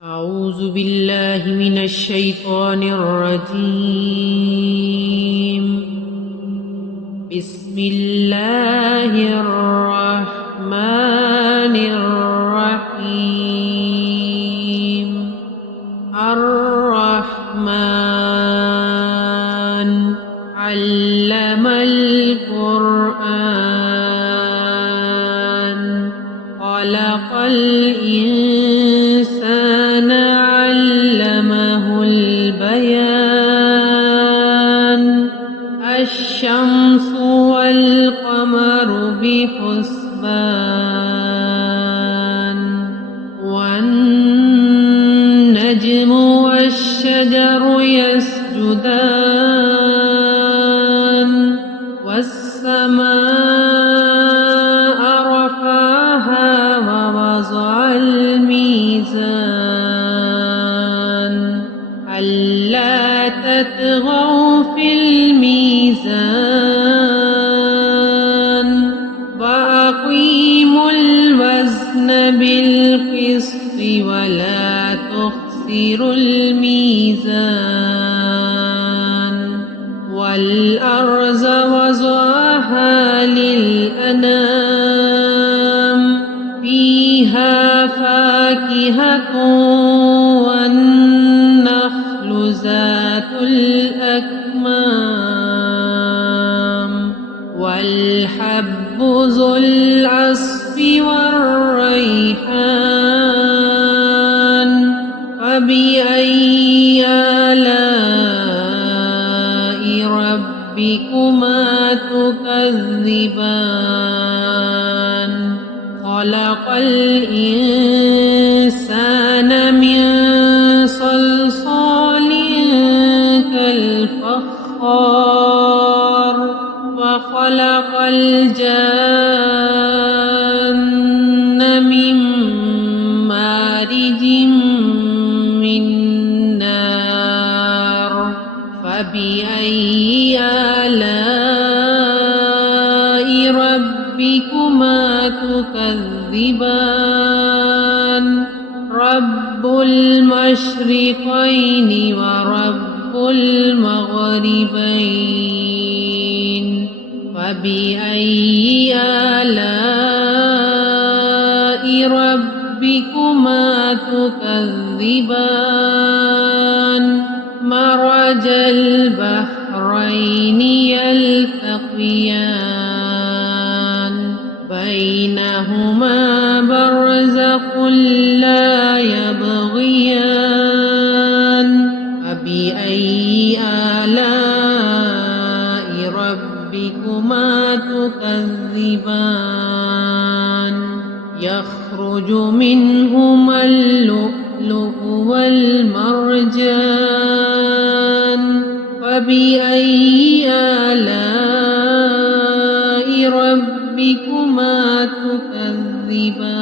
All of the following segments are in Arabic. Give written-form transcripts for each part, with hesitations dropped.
أعوذ بالله من الشيطان الرجيم. بسم الله الرحمن الرحيم. الرحمن علم القرآن خلق الإنسان علمه البيان. الشمس والقمر بحسبان والنجم والشجر يسجدان والسماء رفعها ووضع الميزان ألا تطغوا في الميزان وأقيموا الوزن بالقسط ولا تخسروا الميزان. والأرض وضعها للأنام فيها فاكهة والنخل ذات الأكمام والحب ذو العصف والريحان. فبأي آلاء ربكما تكذبان. خلق الإنسان من صلصال كالفخار وخلق الجان من مارج من نار. فبأي آلاء ربكما تكذبان. رب المشرقين ورب المغربين. فبأي آلاء ربكما تكذبان. مرج البحرين يلتقيان بينهما برزخ لا يبغيان. فبأي آلاء ربكما تكذبان. يخرج منهما اللؤلؤ والمرجان. فبأي آلاء ربكما تكذبان.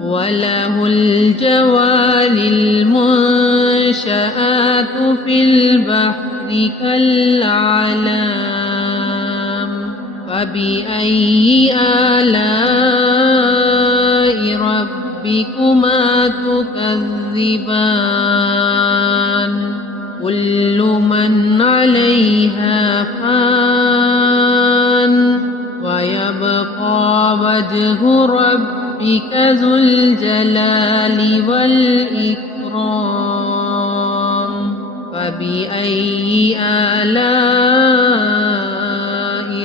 وله الجوار المنشآت في البحر كالأعلام. فبأي آلاء ربكما تكذبان. كل من عليها فان ويبقى وجه ربك ذو الجلال والإكرام. فبأي آلاء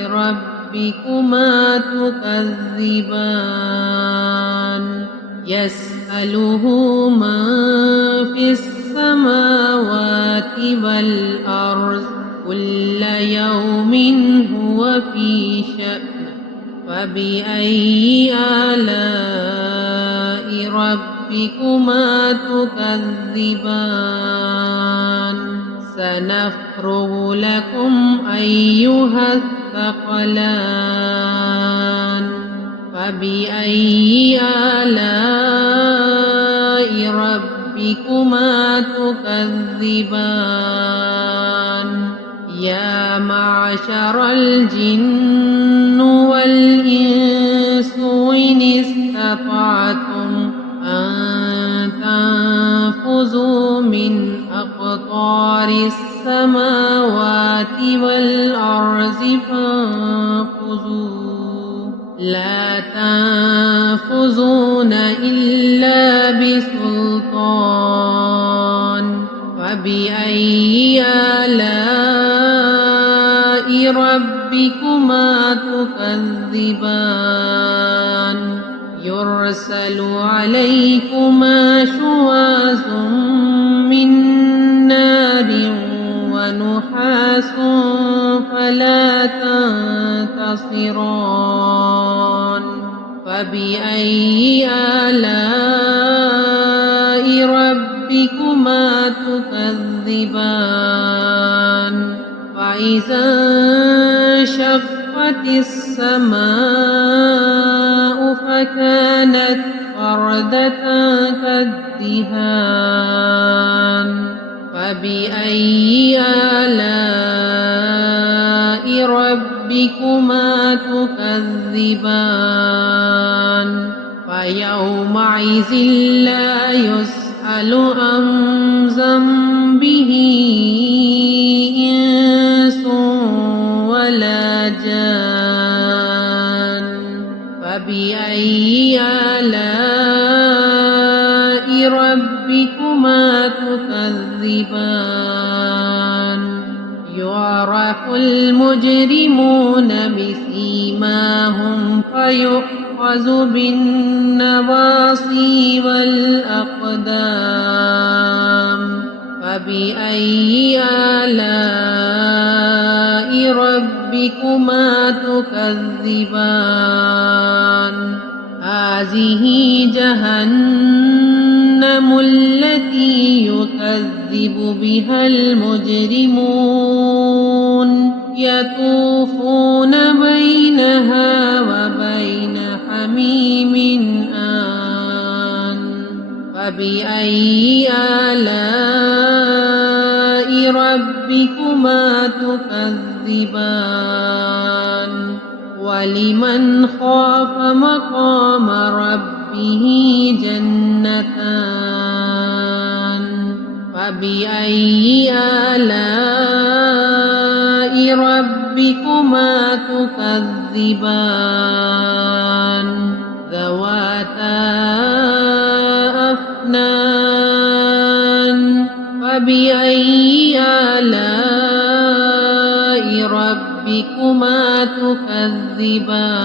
ربكما تكذبان. يسأله من في السماوات والأرض كل يوم هو في شأن. فبأي آلاء ربكما تكذبان. سنفرغ لكم أيها الثقلان. فبأي آلاء ربكما تكذبان. يا معشر الجن والإنس إن استطعتم أن من أقطار السماوات والأرض فانفذوا لا تنفذون إلا بسلطان فبأي آلاء ربكما تكذبان يرسل عليكما شواظ من نار ونحاس فلا تنتصران فبأي آلاء ربكما تكذبان فإذا انشقت السماء فكانت وردة كالدهان فبأي آلاء ربكما تكذبان فيومئذ لا يسأل عن ذنبه إنس ولا جان فبأي آلاء ربكما تكذبان يعرف المجرمون بسيماهم فيؤخذ بالنواصي والأقدام فبأي آلاء ربكما تكذبان هذه جهنم التي يكذب بها المجرمون يطوفون بينها وبين حميم آن فبأي آلاء ربكما تكذبان ولمن خاف مقام ربه جنتان فبأي آلاء ربكما تكذبان ذواتا أفنان فبأي آلاء ربكما تكذبان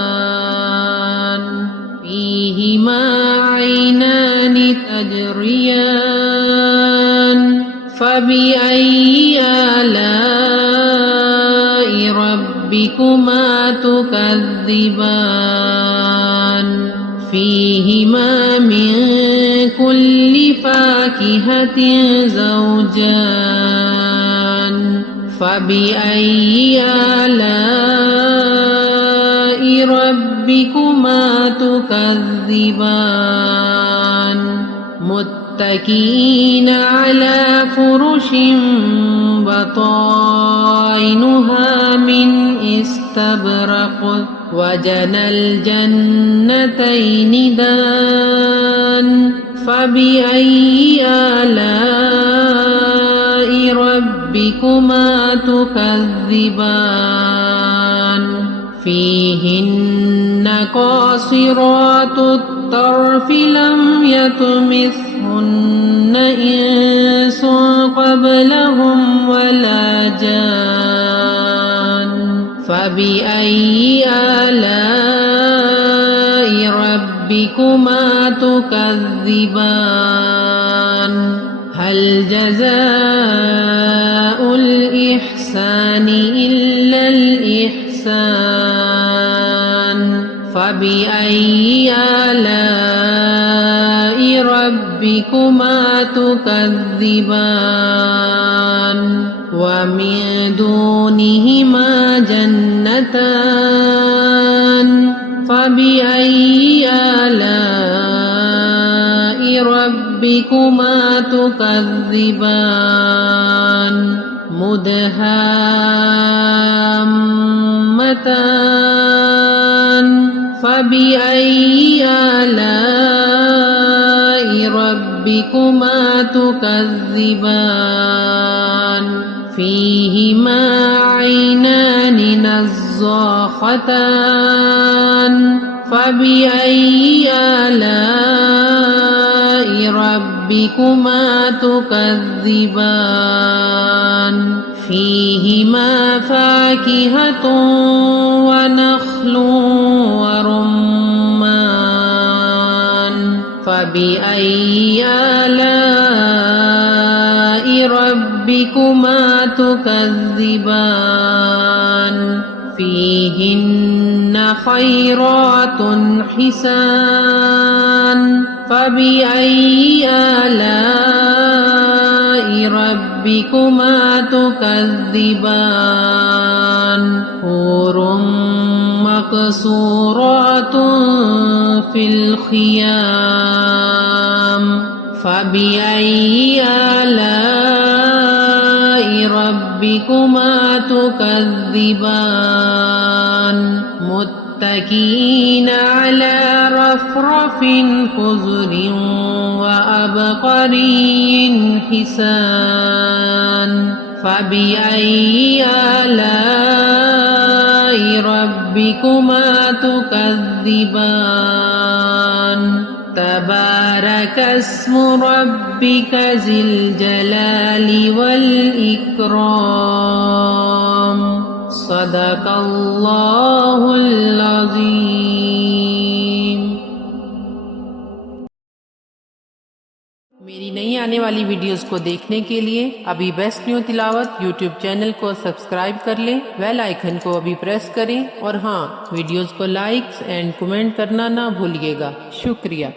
فيهما عينان تجريان فبأي آلاء ربكما تكذبان فيهما من كل فاكهة زوجان فبأي آلاء ربكما تكذبان متكئين على فرش بطائنها من استبرق وجنى الجنتين دان فبأي آلاء ربكما تكذبان فيهن قاصرات الطرف لم يطمثهن إنس قبلهم ولا جان فبأي آلاء ربكما تكذبان هل جزاء الإحسان إلا الإحسان فبأي آلاء ربكما تكذبان ومن دونهما جنتان فبأي آلاء ربكما تكذبان مدهامتان فبأي آلاء ربكما ربكما تكذبان فيهما عينان نضاختان فبأي آلاء ربكما تكذبان فيهما فاكهة ونخل ورمان فبأي آلاء ربكما تكذبان فيهن خيرات حسان فبأي آلاء ربكما تكذبان حور مقصورات في الخيام فبأي آلاء ربكما تكذبان متكئين على رفرف خضر وعبقري حسان فبأي آلاء ربكما تكذبان تبارك اسم ربك ذي الجلال والإكرام صدق الله العظीम। मेरी नई आने वाली वीडियोस को देखने के लिए अभी बेस्ट न्यू तिलावत यूट्यूब चैनल को सब्सक्राइब कर लें, बेल आइकन को अभी प्रेस करें और हाँ, वीडियोस को लाइक एंड कमेंट करना ना भूलिएगा। शुक्रिया।